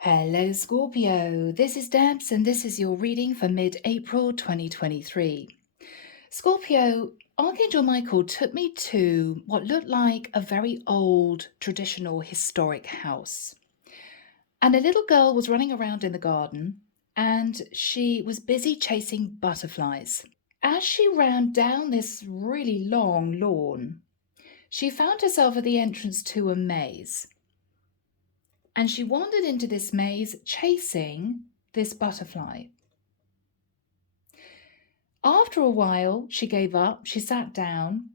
Hello, Scorpio. This is Debs, and this is your reading for mid-April 2023. Scorpio, Archangel Michael took me to what looked like a very old, traditional, historic house. And a little girl was running around in the garden, and she was busy chasing butterflies. As she ran down this really long lawn, she found herself at the entrance to a maze. And she wandered into this maze chasing this butterfly. After a while, she gave up, she sat down,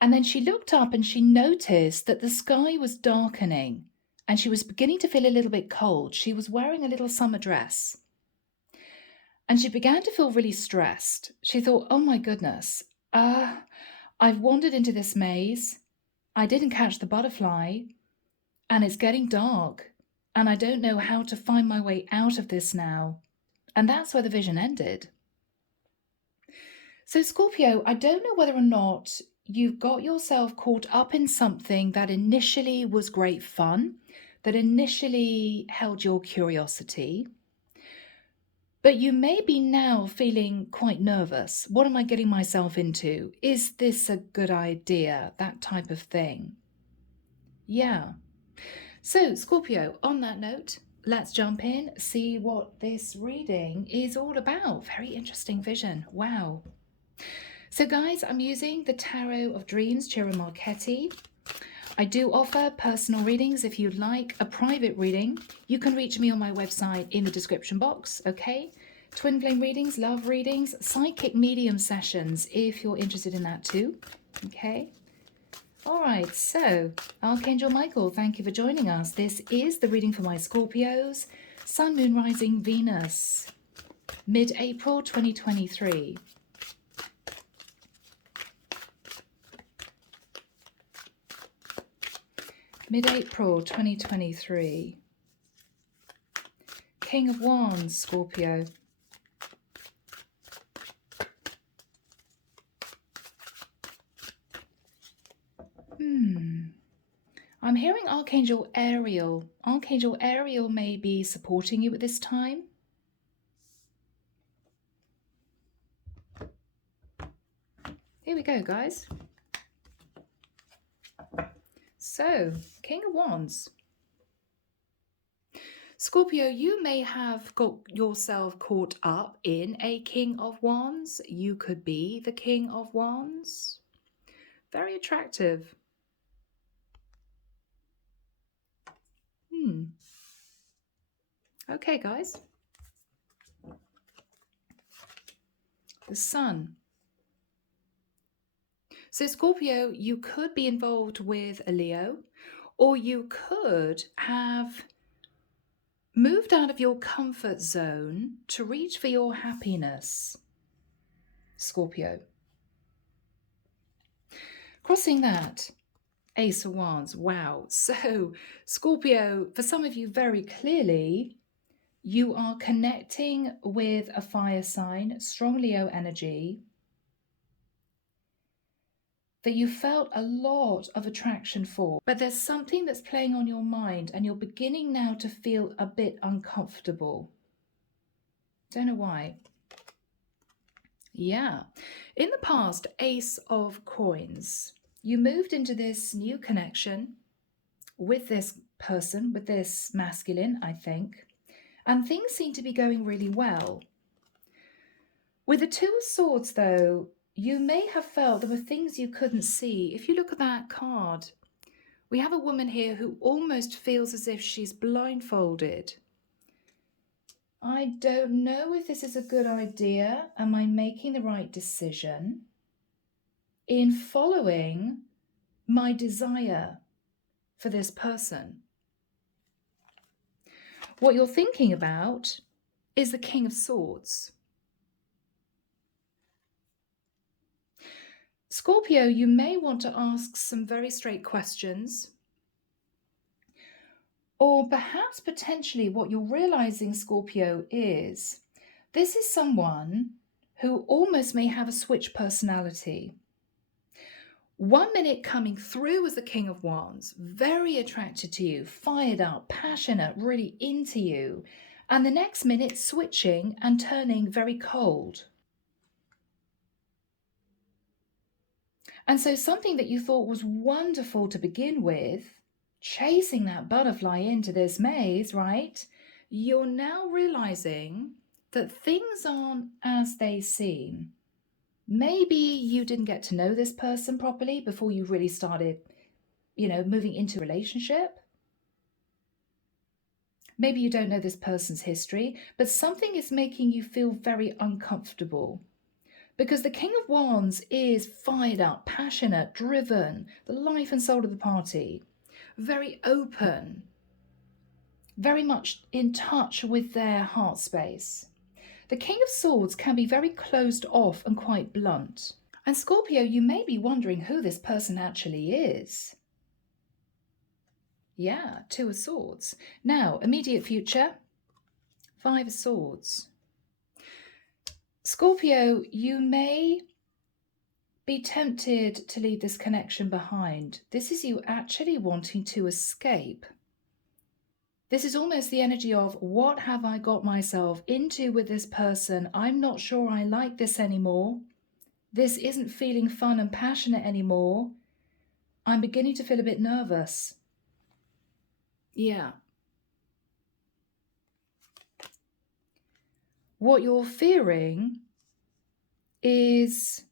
and then she looked up and she noticed that the sky was darkening and she was beginning to feel a little bit cold. She was wearing a little summer dress. And she began to feel really stressed. She thought, oh my goodness, I've wandered into this maze. I didn't catch the butterfly. And it's getting dark, and I don't know how to find my way out of this now. And that's where the vision ended. So, Scorpio, I don't know whether or not you've got yourself caught up in something that initially was great fun, that initially held your curiosity, but you may be now feeling quite nervous. What am I getting myself into? Is this a good idea? That type of thing. Yeah. So, Scorpio, on that note, let's jump in, see what this reading is all about. Very interesting vision. Wow. So, guys, I'm using the Tarot of Dreams, Ciro Marchetti. I do offer personal readings. If you'd like a private reading, you can reach me on my website in the description box, okay? Twin flame readings, love readings, psychic medium sessions, if you're interested in that too, okay? All right, so Archangel Michael, thank you for joining us. This is the reading for my Scorpios, Sun, Moon, Rising, Venus, mid-April 2023. Mid-April 2023. King of Wands, Scorpio. I'm hearing Archangel Ariel. Archangel Ariel may be supporting you at this time. Here we go, guys. So, King of Wands. Scorpio, you may have got yourself caught up in a King of Wands. You could be the King of Wands. Very attractive. Okay, guys. The Sun. So, Scorpio, you could be involved with a Leo, or you could have moved out of your comfort zone to reach for your happiness, Scorpio. Crossing that, Ace of Wands. Wow. So, Scorpio, for some of you, very clearly, you are connecting with a fire sign, strong Leo energy, that you felt a lot of attraction for, but there's something that's playing on your mind and you're beginning now to feel a bit uncomfortable. Don't know why. Yeah. In the past, Ace of Coins, you moved into this new connection with this person, with this masculine, I think, and things seem to be going really well. With the Two of Swords, though, you may have felt there were things you couldn't see. If you look at that card, we have a woman here who almost feels as if she's blindfolded. I don't know if this is a good idea. Am I making the right decision in following my desire for this person? What you're thinking about is the King of Swords. Scorpio, you may want to ask some very straight questions. Or perhaps potentially what you're realizing, Scorpio, is this is someone who almost may have a switch personality. 1 minute coming through as the King of Wands, very attracted to you, fired up, passionate, really into you. And the next minute switching and turning very cold. And so something that you thought was wonderful to begin with, chasing that butterfly into this maze, right? You're now realizing that things aren't as they seem. Maybe you didn't get to know this person properly before you really started, moving into a relationship. Maybe you don't know this person's history, but something is making you feel very uncomfortable. Because the King of Wands is fired up, passionate, driven, the life and soul of the party, very open, very much in touch with their heart space. The King of Swords can be very closed off and quite blunt. And Scorpio, you may be wondering who this person actually is. Yeah, Two of Swords. Now, immediate future, Five of Swords. Scorpio, you may be tempted to leave this connection behind. This is you actually wanting to escape. This is almost the energy of, what have I got myself into with this person? I'm not sure I like this anymore. This isn't feeling fun and passionate anymore. I'm beginning to feel a bit nervous. Yeah. What you're fearing is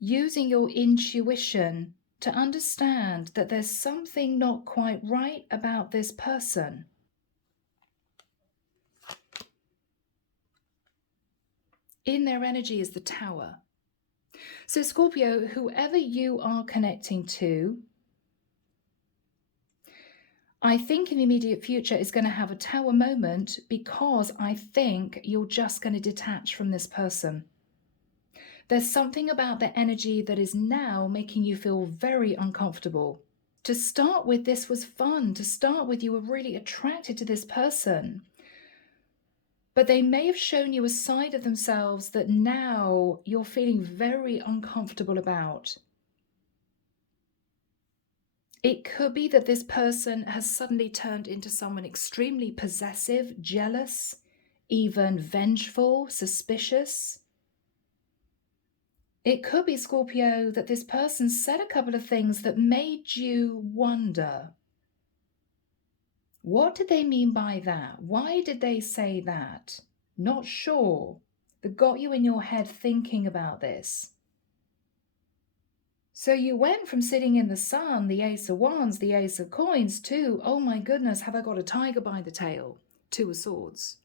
using your intuition to understand that there's something not quite right about this person. In their energy is the Tower. So Scorpio, whoever you are connecting to, I think in the immediate future is going to have a Tower moment, because I think you're just going to detach from this person. There's something about their energy that is now making you feel very uncomfortable. To start with, this was fun. To start with, you were really attracted to this person. But they may have shown you a side of themselves that now you're feeling very uncomfortable about. It could be that this person has suddenly turned into someone extremely possessive, jealous, even vengeful, suspicious. It could be, Scorpio, that this person said a couple of things that made you wonder. What did they mean by that? Why did they say that? Not sure. That got you in your head thinking about this. So you went from sitting in the sun, the Ace of Wands, the Ace of Coins, to, oh my goodness, have I got a tiger by the tail? Two of Swords.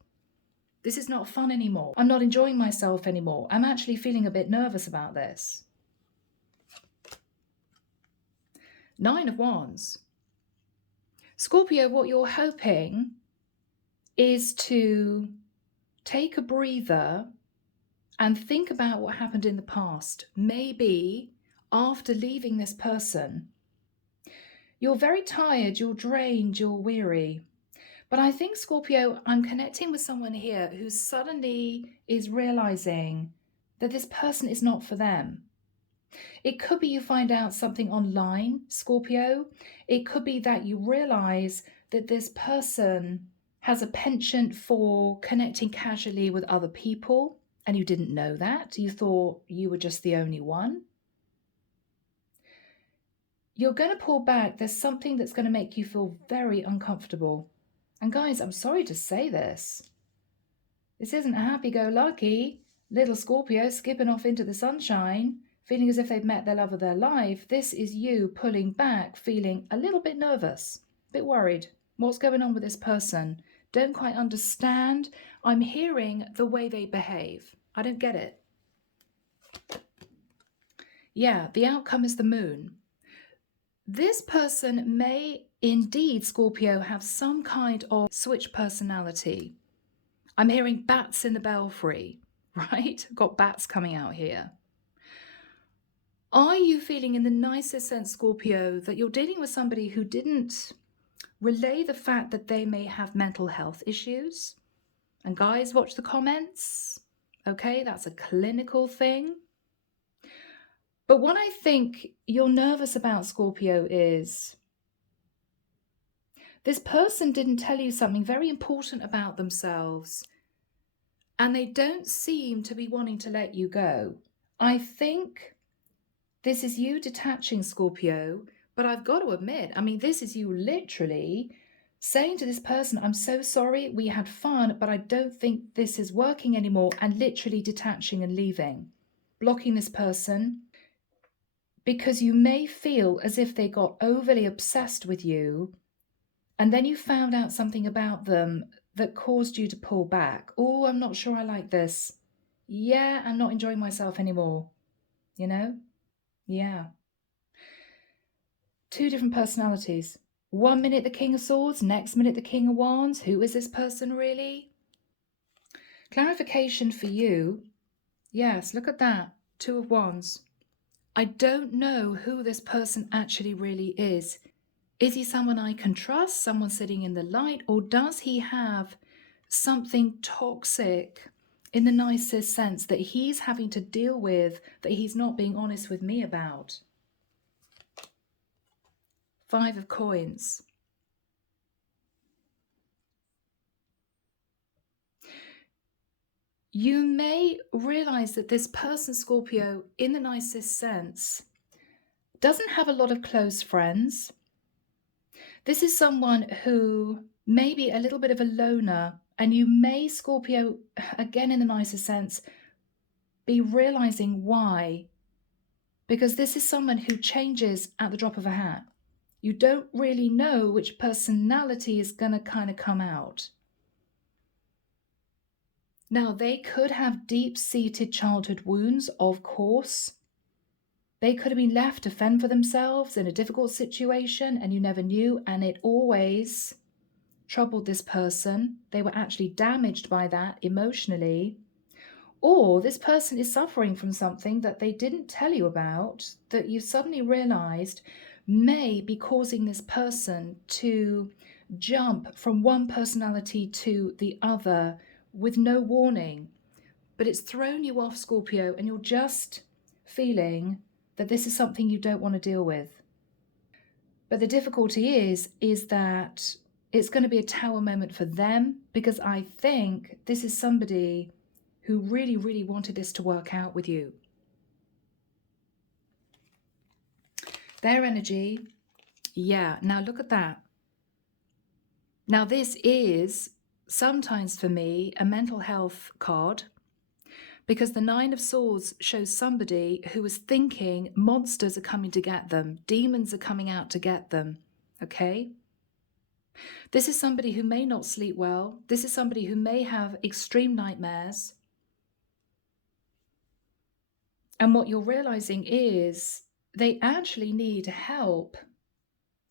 This is not fun anymore. I'm not enjoying myself anymore. I'm actually feeling a bit nervous about this. Nine of Wands. Scorpio, what you're hoping is to take a breather and think about what happened in the past. Maybe after leaving this person, you're very tired, you're drained, you're weary. But I think, Scorpio, I'm connecting with someone here who suddenly is realizing that this person is not for them. It could be you find out something online, Scorpio. It could be that you realize that this person has a penchant for connecting casually with other people, and you didn't know that. You thought you were just the only one. You're going to pull back. There's something that's going to make you feel very uncomfortable. And guys, I'm sorry to say this. This isn't a happy-go-lucky little Scorpio skipping off into the sunshine, feeling as if they've met the love of their life. This is you pulling back, feeling a little bit nervous, a bit worried. What's going on with this person? Don't quite understand. I'm hearing the way they behave. I don't get it. Yeah, the outcome is the Moon. This person may indeed, Scorpio, have some kind of switch personality. I'm hearing bats in the belfry, right? Got bats coming out here. Are you feeling, in the nicest sense, Scorpio, that you're dealing with somebody who didn't relay the fact that they may have mental health issues? And guys, watch the comments. Okay, that's a clinical thing. But what I think you're nervous about, Scorpio, is this person didn't tell you something very important about themselves, and they don't seem to be wanting to let you go. I think this is you detaching, Scorpio, but I've got to admit, I mean, this is you literally saying to this person, I'm so sorry, we had fun, but I don't think this is working anymore, and literally detaching and leaving, blocking this person, because you may feel as if they got overly obsessed with you, and then you found out something about them that caused you to pull back. Oh, I'm not sure I like this. Yeah, I'm not enjoying myself anymore. You know? Yeah. Two different personalities. 1 minute the King of Swords, next minute the King of Wands. Who is this person really? Clarification for you. Yes, look at that. 2 of Wands. I don't know who this person actually really is. Is he someone I can trust, someone sitting in the light, or does he have something toxic in the nicest sense that he's having to deal with, that he's not being honest with me about? 5 of Coins. You may realize that this person, Scorpio, in the nicest sense, doesn't have a lot of close friends. This is someone who may be a little bit of a loner, and you may, Scorpio, again in the nicest sense, be realizing why. Because this is someone who changes at the drop of a hat. You don't really know which personality is going to kind of come out. Now, they could have deep-seated childhood wounds, of course. They could have been left to fend for themselves in a difficult situation and you never knew, and it always troubled this person. They were actually damaged by that emotionally. Or this person is suffering from something that they didn't tell you about, that you suddenly realized may be causing this person to jump from one personality to the other with no warning. But it's thrown you off, Scorpio, and you're just feeling that this is something you don't want to deal with. But the difficulty is that it's going to be a tower moment for them, because I think this is somebody who really, really wanted this to work out with you. Their energy, yeah, now look at that. Now this is sometimes for me a mental health card, because the 9 of Swords shows somebody who is thinking monsters are coming to get them, demons are coming out to get them, okay? This is somebody who may not sleep well. This is somebody who may have extreme nightmares. And what you're realizing is they actually need help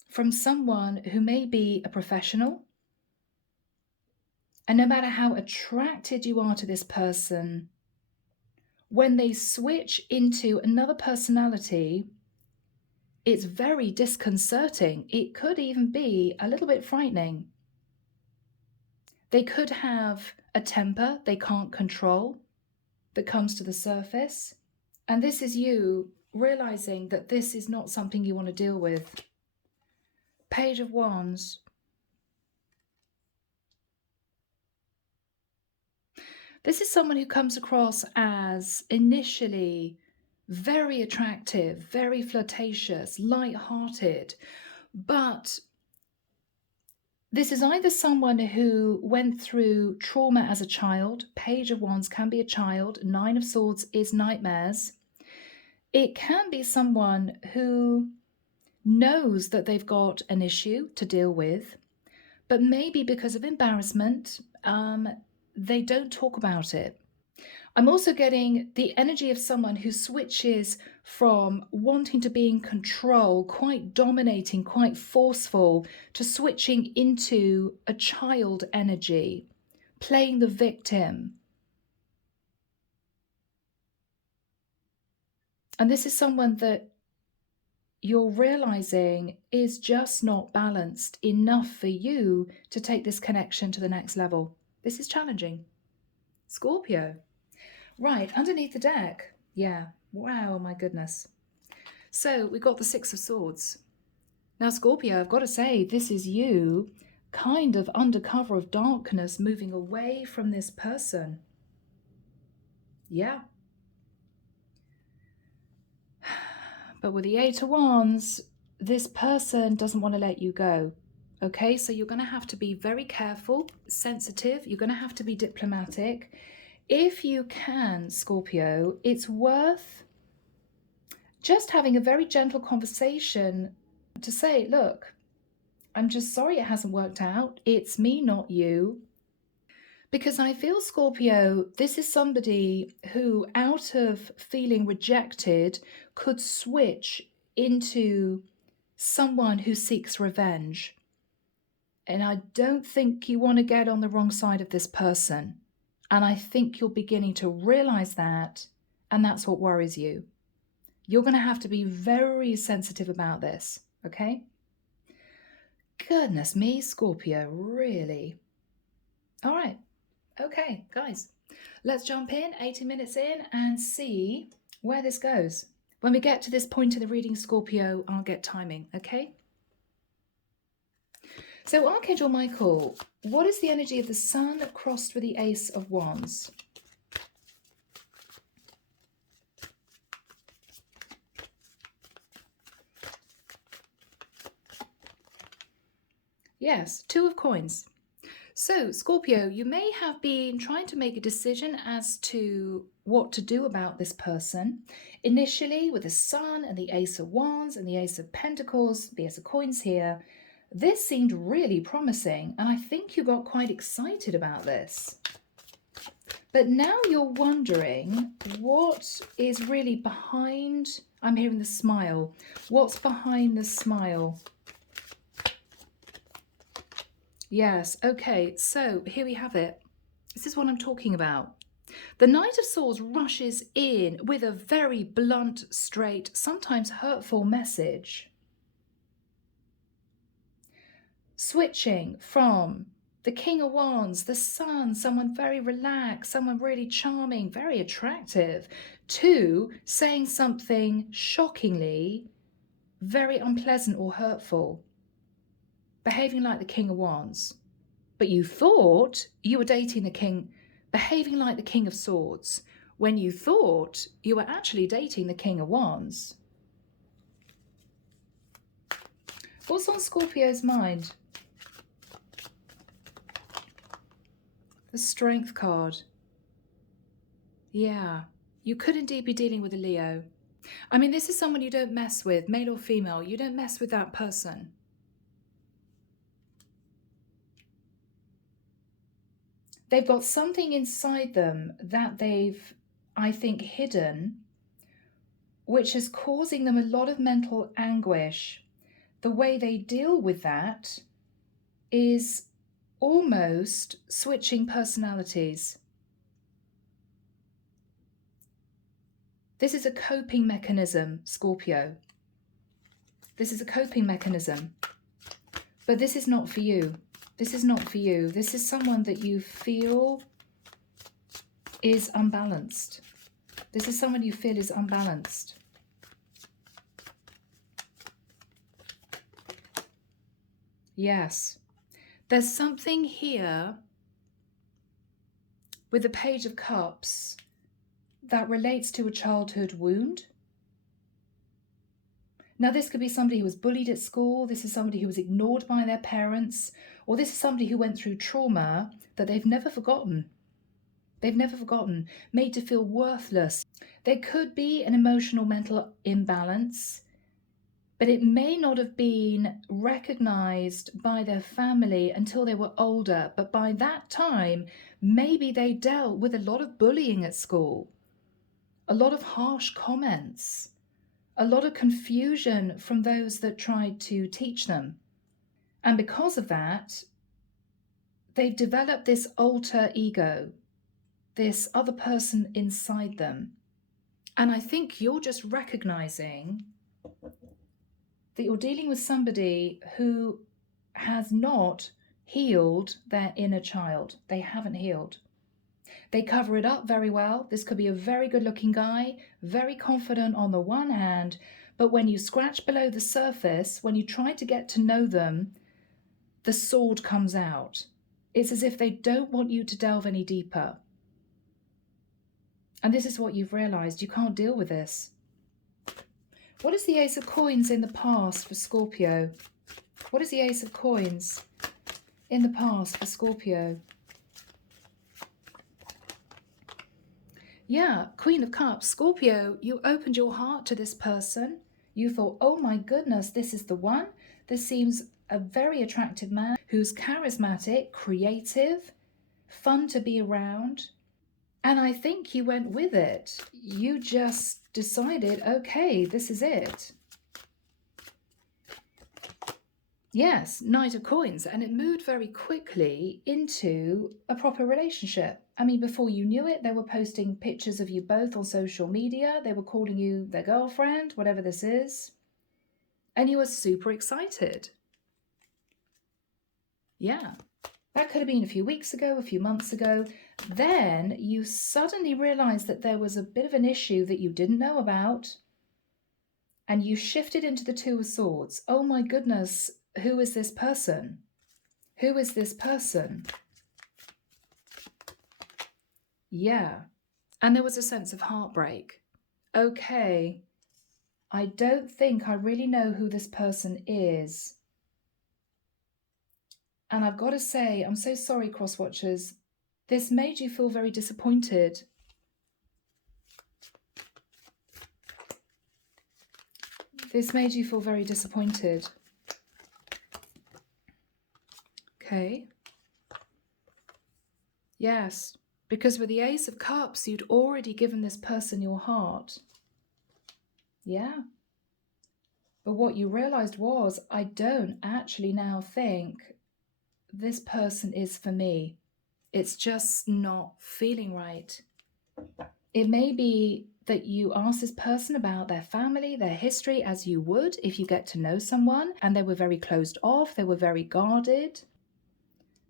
from someone who may be a professional. And no matter how attracted you are to this person, when they switch into another personality, it's very disconcerting. It could even be a little bit frightening. They could have a temper they can't control that comes to the surface. And this is you realizing that this is not something you want to deal with. Page of Wands. This is someone who comes across as initially very attractive, very flirtatious, light-hearted, but this is either someone who went through trauma as a child. Page of Wands can be a child. 9 of Swords is nightmares. It can be someone who knows that they've got an issue to deal with, but maybe because of embarrassment, they don't talk about it. I'm also getting the energy of someone who switches from wanting to be in control, quite dominating, quite forceful, to switching into a child energy, playing the victim. And this is someone that you're realizing is just not balanced enough for you to take this connection to the next level. This is challenging. Scorpio. Right, underneath the deck. Yeah. Wow, my goodness. So we got the Six of Swords. Now, Scorpio, I've got to say, this is you kind of under cover of darkness, moving away from this person. Yeah. But with the Eight of Wands, this person doesn't want to let you go. Okay, so you're going to have to be very careful, sensitive. You're going to have to be diplomatic. If you can, Scorpio, it's worth just having a very gentle conversation to say, look, I'm just sorry it hasn't worked out. It's me, not you. Because I feel, Scorpio, this is somebody who, out of feeling rejected, could switch into someone who seeks revenge. And I don't think you want to get on the wrong side of this person. And I think you're beginning to realize that, and that's what worries you. You're going to have to be very sensitive about this, okay? Goodness me, Scorpio, really? All right. Okay, guys, let's jump in 80 minutes in and see where this goes. When we get to this point in the reading, Scorpio, I'll get timing, okay? So Archangel Michael, what is the energy of the Sun crossed with the Ace of Wands? Yes, Two of Coins. So, Scorpio, you may have been trying to make a decision as to what to do about this person. Initially, with the Sun and the Ace of Wands and the Ace of Pentacles, the Ace of Coins here, this seemed really promising, and I think you got quite excited about this. But now you're wondering what is really behind, I'm hearing the smile. What's behind the smile? Yes, okay, so here we have it. This is what I'm talking about. The Knight of Swords rushes in with a very blunt, straight, sometimes hurtful message. Switching from the King of Wands, the Sun, someone very relaxed, someone really charming, very attractive, to saying something shockingly very unpleasant or hurtful. Behaving like the King of Wands. But you thought you were dating the King, behaving like the King of Swords, when you thought you were actually dating the King of Wands. What's on Scorpio's mind? The Strength card. Yeah, you could indeed be dealing with a Leo. I mean, this is someone you don't mess with, male or female. You don't mess with that person. They've got something inside them that they've, I think, hidden, which is causing them a lot of mental anguish. The way they deal with that is almost switching personalities. This is a coping mechanism, Scorpio. This is a coping mechanism. But this is not for you. This is not for you. This is someone that you feel is unbalanced. This is someone you feel is unbalanced. Yes. There's something here with the Page of Cups that relates to a childhood wound. Now, this could be somebody who was bullied at school. This is somebody who was ignored by their parents. Or this is somebody who went through trauma that they've never forgotten. They've never forgotten, made to feel worthless. There could be an emotional mental imbalance, but it may not have been recognized by their family until they were older. But by that time, maybe they dealt with a lot of bullying at school, a lot of harsh comments, a lot of confusion from those that tried to teach them. And because of that, they've developed this alter ego, this other person inside them. And I think you're just recognizing that you're dealing with somebody who has not healed their inner child. They haven't healed. They cover it up very well. This could be a very good looking guy, very confident on the one hand, But when you scratch below the surface, when you try to get to know them, the sword comes out. It's as if they don't want you to delve any deeper. And this is what you've realized. You can't deal with this. What is the Ace of Coins in the past for Scorpio? What is the Ace of Coins in the past for Scorpio? Yeah, Queen of Cups. Scorpio, you opened your heart to this person. You thought, oh my goodness, this is the one. This seems a very attractive man who's charismatic, creative, fun to be around. And I think you went with it. You just decided, okay, this is it. Yes, Knight of Coins. And it moved very quickly into a proper relationship. I mean, before you knew it, they were posting pictures of you both on social media. They were calling you their girlfriend, whatever this is. And you were super excited. Yeah. That could have been a few weeks ago, a few months ago. Then you suddenly realized that there was a bit of an issue that you didn't know about. And you shifted into the Two of Swords. Oh my goodness, who is this person? Who is this person? Yeah. And there was a sense of heartbreak. Okay, I don't think I really know who this person is. And I've got to say, I'm so sorry, cross-watchers. This made you feel very disappointed. This made you feel very disappointed. Okay. Yes, because with the Ace of Cups, you'd already given this person your heart. Yeah. But what you realized was, I don't actually now think this person is for me. It's just not feeling right. It may be that you ask this person about their family, their history, as you would if you get to know someone, and they were very closed off, they were very guarded.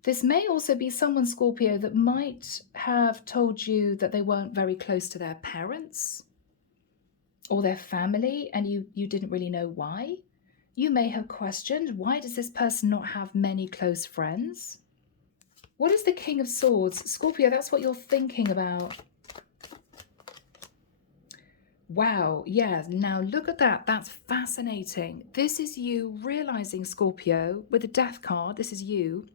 This may also be someone, Scorpio, that might have told you that they weren't very close to their parents or their family, and you didn't really know why. You may have questioned, why does this person not have many close friends? What is the King of Swords? Scorpio, that's what you're thinking about. Wow, yeah, now look at that. That's fascinating. This is you realizing, Scorpio, with the Death card, this is you,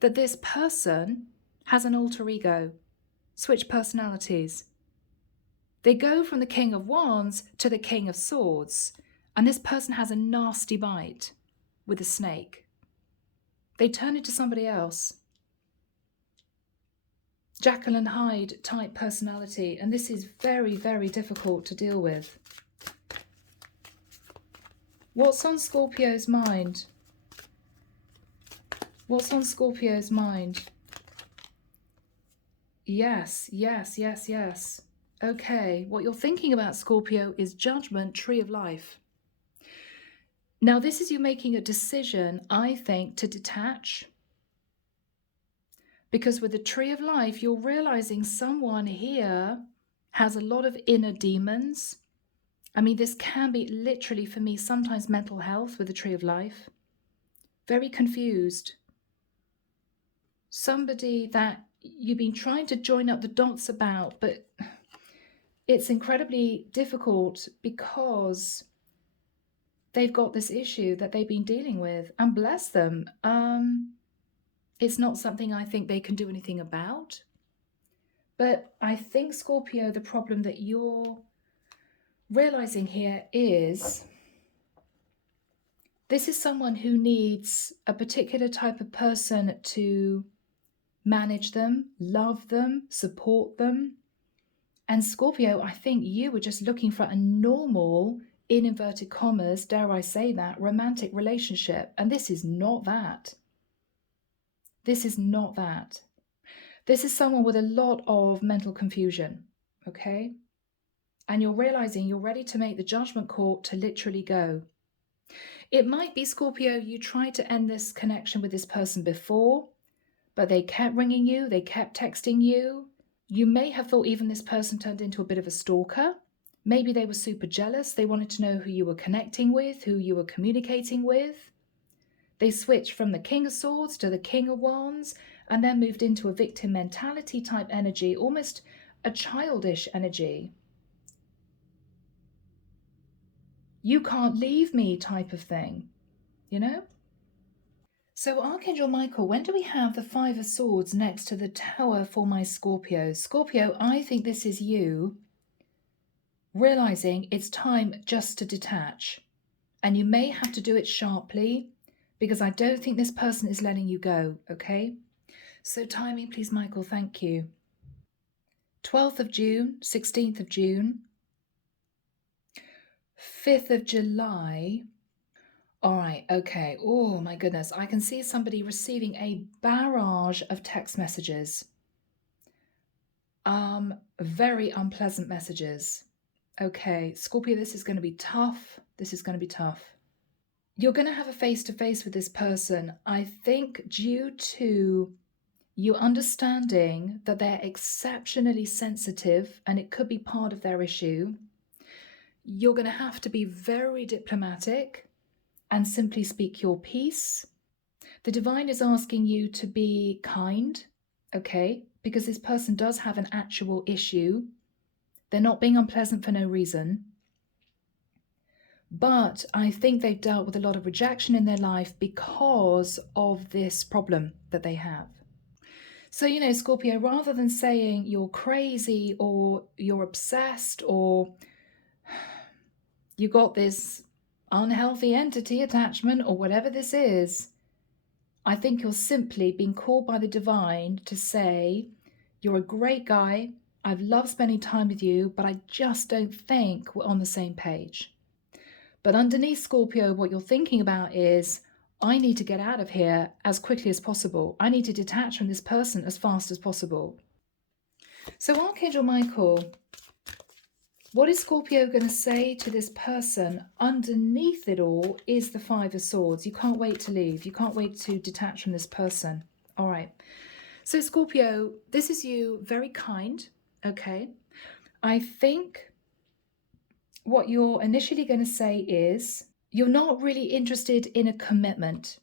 that this person has an alter ego, switch personalities. They go from the King of Wands to the King of Swords, and this person has a nasty bite with a snake. They turn into somebody else. Jekyll and Hyde type personality, and this is very, very difficult to deal with. What's on Scorpio's mind? What's on Scorpio's mind? Yes, yes, yes, yes. Okay, what you're thinking about, Scorpio, is Judgment, Tree of Life. Now, this is you making a decision, I think, to detach. Because with the Tree of Life, you're realizing someone here has a lot of inner demons. I mean, this can be literally, for me, sometimes mental health with the Tree of Life. Very confused. Somebody that you've been trying to join up the dots about, but it's incredibly difficult because they've got this issue that they've been dealing with. And bless them. It's not something I think they can do anything about. But I think, Scorpio, the problem that you're realizing here is this is someone who needs a particular type of person to manage them, love them, support them. And Scorpio, I think you were just looking for a normal, in inverted commas, dare I say that, romantic relationship. And this is not that. This is not that. This is someone with a lot of mental confusion, okay? And you're realizing you're ready to make the judgment call to literally go. It might be, Scorpio, you tried to end this connection with this person before, but they kept ringing you, they kept texting you. You may have thought even this person turned into a bit of a stalker, Maybe they were super jealous. They wanted to know who you were connecting with, who you were communicating with. They switched from the King of Swords to the King of Wands and then moved into a victim mentality type energy, almost a childish energy. You can't leave me type of thing, you know? So Archangel Michael, when do we have the Five of Swords next to the Tower for my Scorpio? Scorpio, I think this is you realizing it's time just to detach. And you may have to do it sharply because I don't think this person is letting you go, okay? So timing, please, Michael, thank you. 12th of June, 16th of June, 5th of July. All right, okay. Oh, my goodness. I can see somebody receiving a barrage of text messages. Very unpleasant messages. Okay, Scorpio, this is going to be tough. This is going to be tough. You're going to have a face-to-face with this person, I think, due to you understanding that they're exceptionally sensitive and it could be part of their issue. You're going to have to be very diplomatic and simply speak your piece. The divine is asking you to be kind, okay? Because this person does have an actual issue. They're not being unpleasant for no reason. But I think they've dealt with a lot of rejection in their life because of this problem that they have. So, you know, Scorpio, rather than saying you're crazy or you're obsessed or you got this unhealthy entity attachment or whatever this is, I think you're simply being called by the divine to say, you're a great guy. I've loved spending time with you, but I just don't think we're on the same page. But underneath, Scorpio, what you're thinking about is, I need to get out of here as quickly as possible. I need to detach from this person as fast as possible. So Archangel Michael, what is Scorpio going to say to this person? Underneath it all is the Five of Swords. You can't wait to leave. You can't wait to detach from this person. All right. So Scorpio, this is you, very kind. Okay. I think what you're initially going to say is, you're not really interested in a commitment.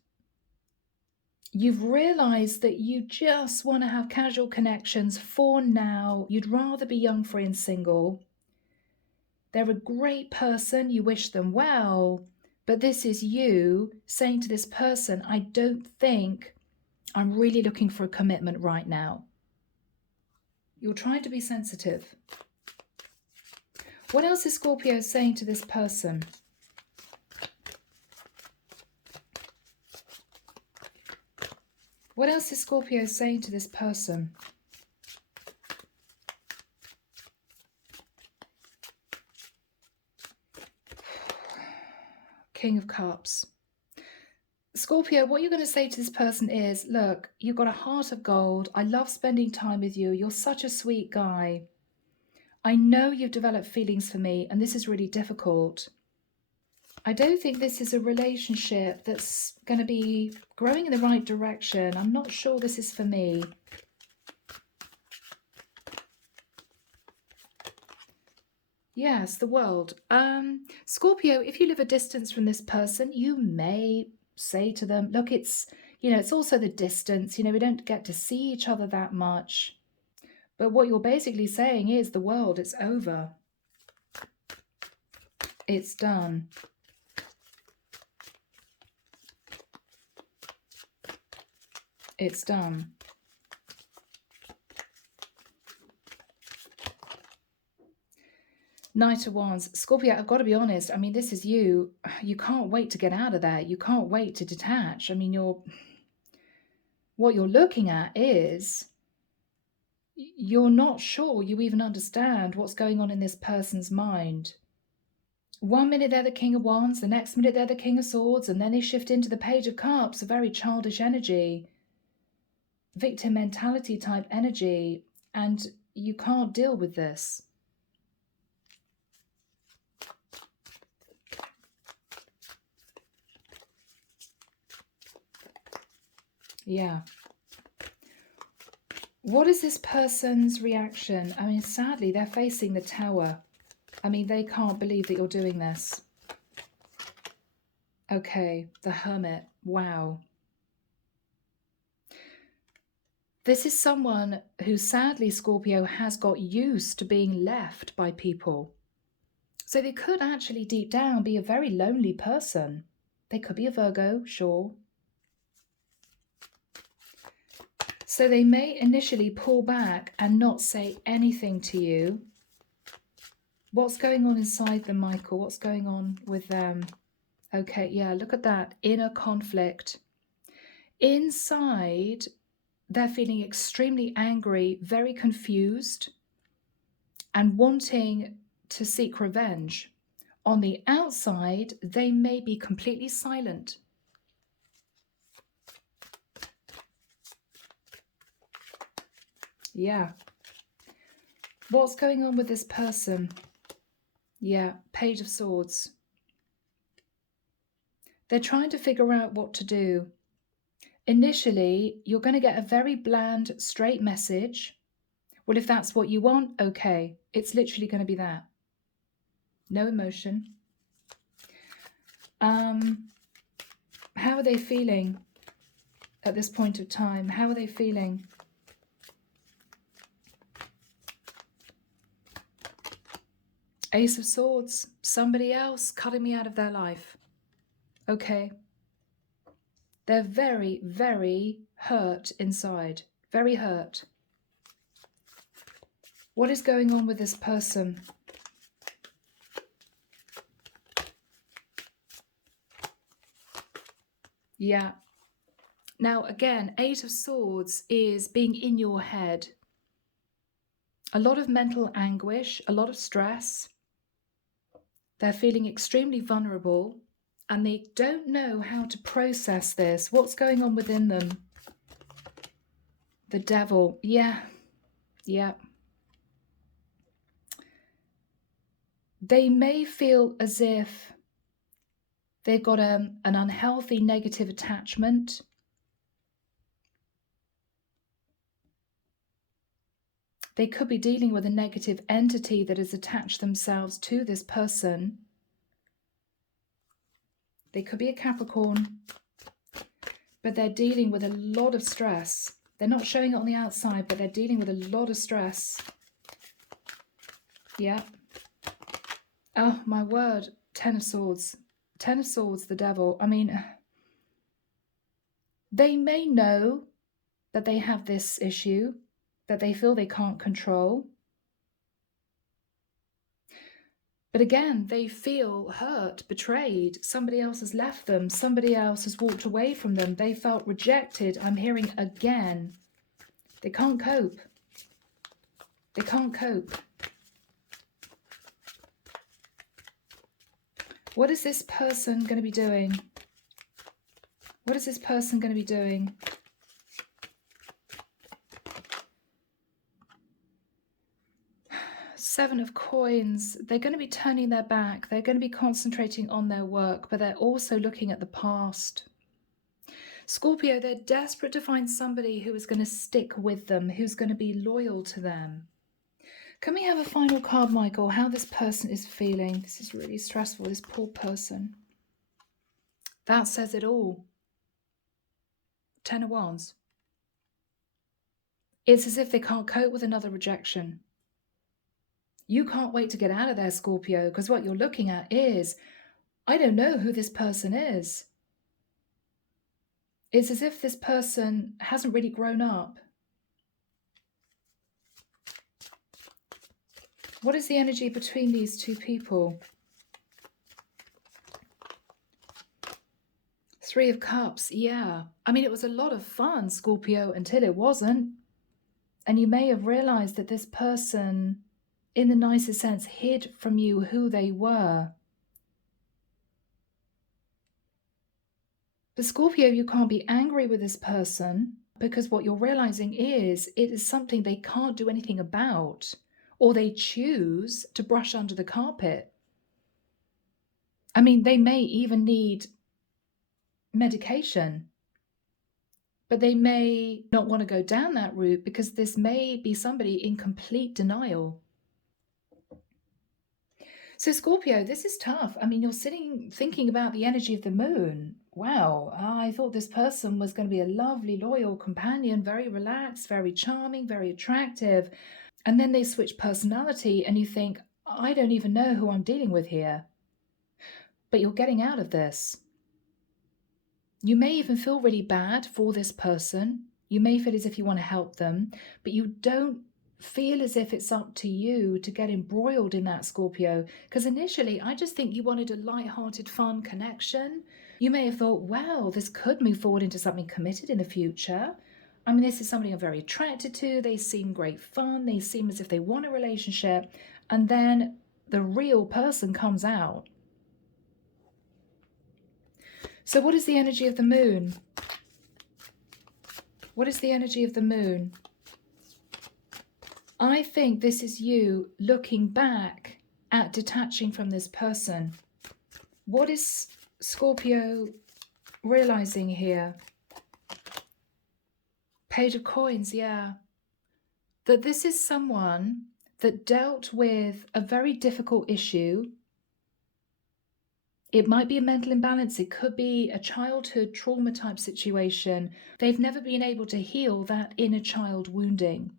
You've realized that you just want to have casual connections for now. You'd rather be young, free, and single. They're a great person. You wish them well. But this is you saying to this person, I don't think I'm really looking for a commitment right now. You're trying to be sensitive. What else is Scorpio saying to this person? What else is Scorpio saying to this person? King of Cups. Scorpio, what you're going to say to this person is, look, you've got a heart of gold. I love spending time with you. You're such a sweet guy. I know you've developed feelings for me, and this is really difficult. I don't think this is a relationship that's going to be growing in the right direction. I'm not sure this is for me. Yes, the world. Scorpio, if you live a distance from this person, you may say to them, look, it's, you know, it's also the distance. You know, we don't get to see each other that much. But what you're basically saying is the world, it's over. It's done. It's done. Knight of Wands. Scorpio, I've got to be honest. I mean, this is you. You can't wait to get out of there. You can't wait to detach. I mean, what you're looking at is you're not sure you even understand what's going on in this person's mind. 1 minute they're the King of Wands, the next minute they're the King of Swords, and then they shift into the Page of Cups, a very childish energy, victim mentality type energy, and you can't deal with this. Yeah. What is this person's reaction? I mean, sadly, they're facing the Tower. I mean, they can't believe that you're doing this. Okay, the Hermit. Wow. This is someone who, sadly, Scorpio, has got used to being left by people. So they could actually deep down be a very lonely person. They could be a Virgo, sure. So they may initially pull back and not say anything to you. What's going on inside them, Michael? What's going on with them? Okay, yeah, look at that. Inner conflict. Inside, they're feeling extremely angry, very confused, and wanting to seek revenge. On the outside, they may be completely silent. Yeah. What's going on with this person? Yeah, Page of Swords. They're trying to figure out what to do. Initially, you're going to get a very bland, straight message. Well, if that's what you want, okay. It's literally going to be that. No emotion. How are they feeling at this point of time? How are they feeling? Ace of Swords. Somebody else cutting me out of their life. Okay. They're very, very hurt inside. Very hurt. What is going on with this person? Yeah. Now, again, Eight of Swords is being in your head. A lot of mental anguish, a lot of stress. They're feeling extremely vulnerable and they don't know how to process this. What's going on within them? The Devil. Yeah. Yeah. They may feel as if they've got an unhealthy negative attachment. They could be dealing with a negative entity that has attached themselves to this person. They could be a Capricorn, but they're dealing with a lot of stress. They're not showing it on the outside, but they're dealing with a lot of stress. Yeah. Oh, my word. Ten of Swords. Ten of Swords, the Devil. I mean, they may know that they have this issue, that they feel they can't control. But again, they feel hurt, betrayed. Somebody else has left them. Somebody else has walked away from them. They felt rejected. I'm hearing again. They can't cope. They can't cope. What is this person going to be doing? What is this person going to be doing? Seven of Coins. They're going to be turning their back. They're going to be concentrating on their work, but they're also looking at the past. Scorpio, they're desperate to find somebody who is going to stick with them, who's going to be loyal to them. Can we have a final card, Michael? How this person is feeling. This is really stressful, this poor person. That says it all. Ten of Wands. It's as if they can't cope with another rejection. You can't wait to get out of there, Scorpio, because what you're looking at is, I don't know who this person is. It's as if this person hasn't really grown up. What is the energy between these two people? Three of Cups, yeah. I mean, it was a lot of fun, Scorpio, until it wasn't. And you may have realized that this person, in the nicest sense, hid from you who they were. But Scorpio, you can't be angry with this person because what you're realizing is it is something they can't do anything about, or they choose to brush under the carpet. I mean, they may even need medication, but they may not want to go down that route because this may be somebody in complete denial. So Scorpio, this is tough. I mean, you're sitting thinking about the energy of the moon. Wow, I thought this person was going to be a lovely, loyal companion, very relaxed, very charming, very attractive. And then they switch personality and you think, I don't even know who I'm dealing with here. But you're getting out of this. You may even feel really bad for this person. You may feel as if you want to help them, but you don't feel as if it's up to you to get embroiled in that, Scorpio. Because initially, I just think you wanted a light-hearted, fun connection. You may have thought, wow, this could move forward into something committed in the future. I mean, this is somebody I'm very attracted to. They seem great fun. They seem as if they want a relationship. And then the real person comes out. So what is the energy of the moon? What is the energy of the moon? I think this is you looking back at detaching from this person. What is Scorpio realizing here? Page of Coins, yeah. That this is someone that dealt with a very difficult issue. It might be a mental imbalance. It could be a childhood trauma type situation. They've never been able to heal that inner child wounding.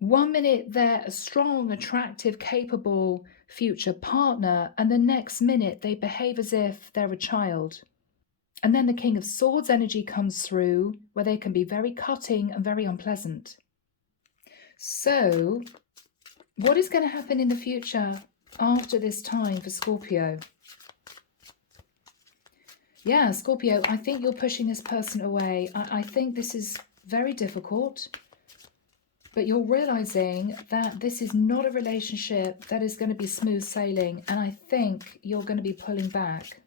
One minute they're a strong, attractive, capable future partner, and the next minute they behave as if they're a child. And then the King of Swords energy comes through, where they can be very cutting and very unpleasant. So, what is going to happen in the future after this time for Scorpio? Yeah, Scorpio, I think you're pushing this person away. I think this is very difficult, but you're realizing that this is not a relationship that is going to be smooth sailing, and I think you're going to be pulling back.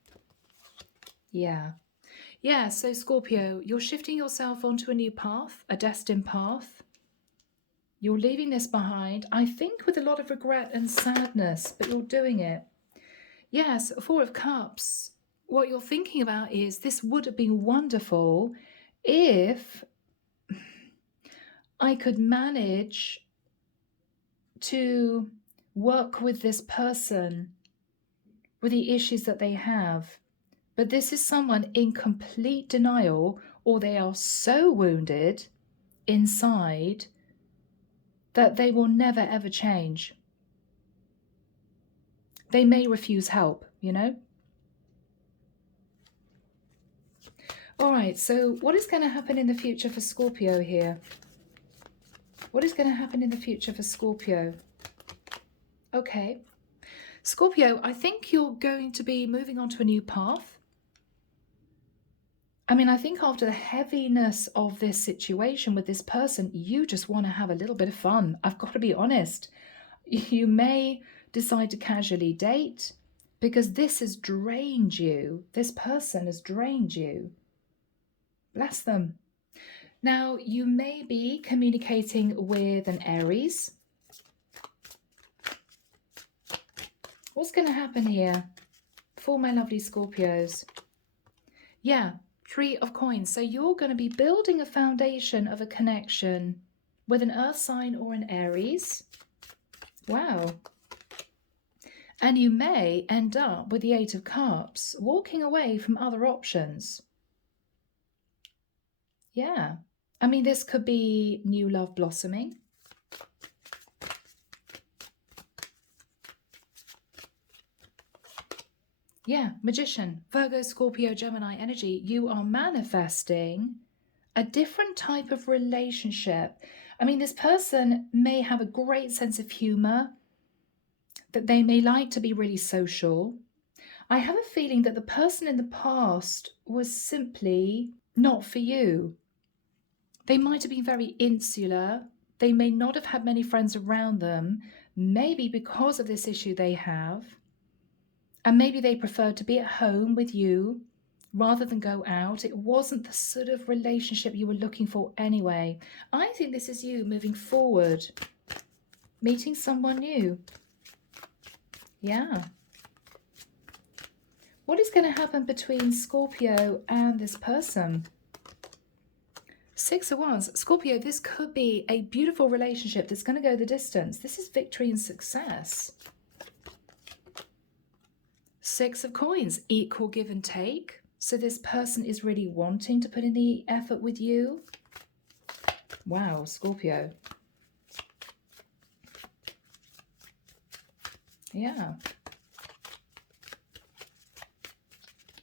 Yeah. Yeah, so Scorpio, you're shifting yourself onto a new path, a destined path. You're leaving this behind, I think with a lot of regret and sadness, but you're doing it. Yes, Four of Cups. What you're thinking about is this would have been wonderful if I could manage to work with this person with the issues that they have. But this is someone in complete denial, or they are so wounded inside that they will never ever change. They may refuse help, you know? All right, so what is going to happen in the future for Scorpio here? What is going to happen in the future for Scorpio? Okay. Scorpio, I think you're going to be moving on to a new path. I mean, I think after the heaviness of this situation with this person, you just want to have a little bit of fun. I've got to be honest. You may decide to casually date because this has drained you. This person has drained you. Bless them. Now, you may be communicating with an Aries. What's going to happen here for my lovely Scorpios? Yeah, Three of Coins. So you're going to be building a foundation of a connection with an Earth sign or an Aries. Wow. And you may end up with the Eight of Cups, walking away from other options. Yeah. I mean, this could be new love blossoming. Yeah, Magician, Virgo, Scorpio, Gemini energy. You are manifesting a different type of relationship. I mean, this person may have a great sense of humor, that they may like to be really social. I have a feeling that the person in the past was simply not for you. They might have been very insular. They may not have had many friends around them, maybe because of this issue they have. And maybe they preferred to be at home with you rather than go out. It wasn't the sort of relationship you were looking for anyway. I think this is you moving forward, meeting someone new. Yeah. What is going to happen between Scorpio and this person? Six of Wands. Scorpio, this could be a beautiful relationship that's going to go the distance. This is victory and success. 6 of coins, equal give and take. So this person is really wanting to put in the effort with you. Wow, Scorpio. Yeah.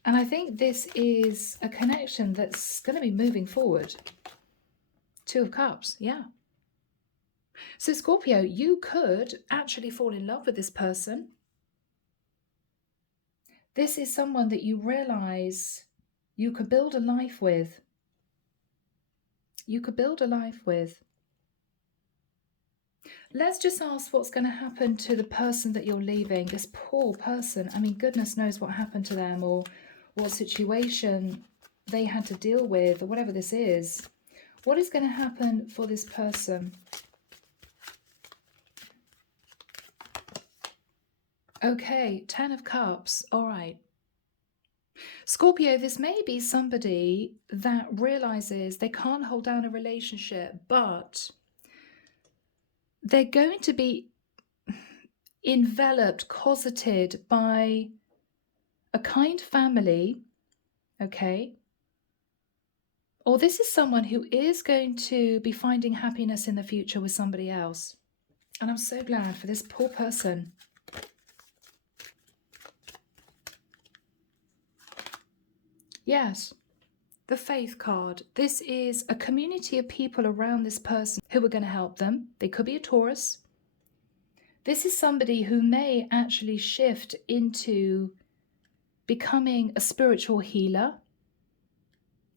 And I think this is a connection that's going to be moving forward. 2 of Cups, yeah. So Scorpio, you could actually fall in love with this person. This is someone that you realize you could build a life with. You could build a life with. Let's just ask what's going to happen to the person that you're leaving, this poor person. I mean, goodness knows what happened to them or what situation they had to deal with or whatever this is. What is going to happen for this person? Okay, 10 of Cups. All right. Scorpio, this may be somebody that realizes they can't hold down a relationship, but they're going to be enveloped, cosseted by a kind family, okay? Or this is someone who is going to be finding happiness in the future with somebody else. And I'm so glad for this poor person. Yes, the Faith card. This is a community of people around this person who are going to help them. They could be a Taurus. This is somebody who may actually shift into becoming a spiritual healer.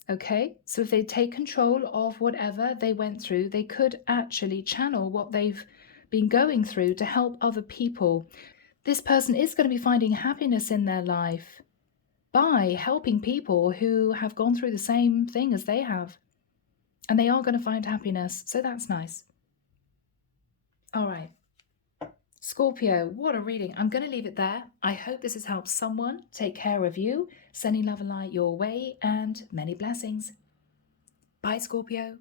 Okay, so if they take control of whatever they went through, they could actually channel what they've been going through to help other people. This person is going to be finding happiness in their life by helping people who have gone through the same thing as they have. And they are going to find happiness, so that's nice. All right. Scorpio, what a reading. I'm going to leave it there. I hope this has helped someone. Take care of you. Sending love and light your way and many blessings. Bye, Scorpio.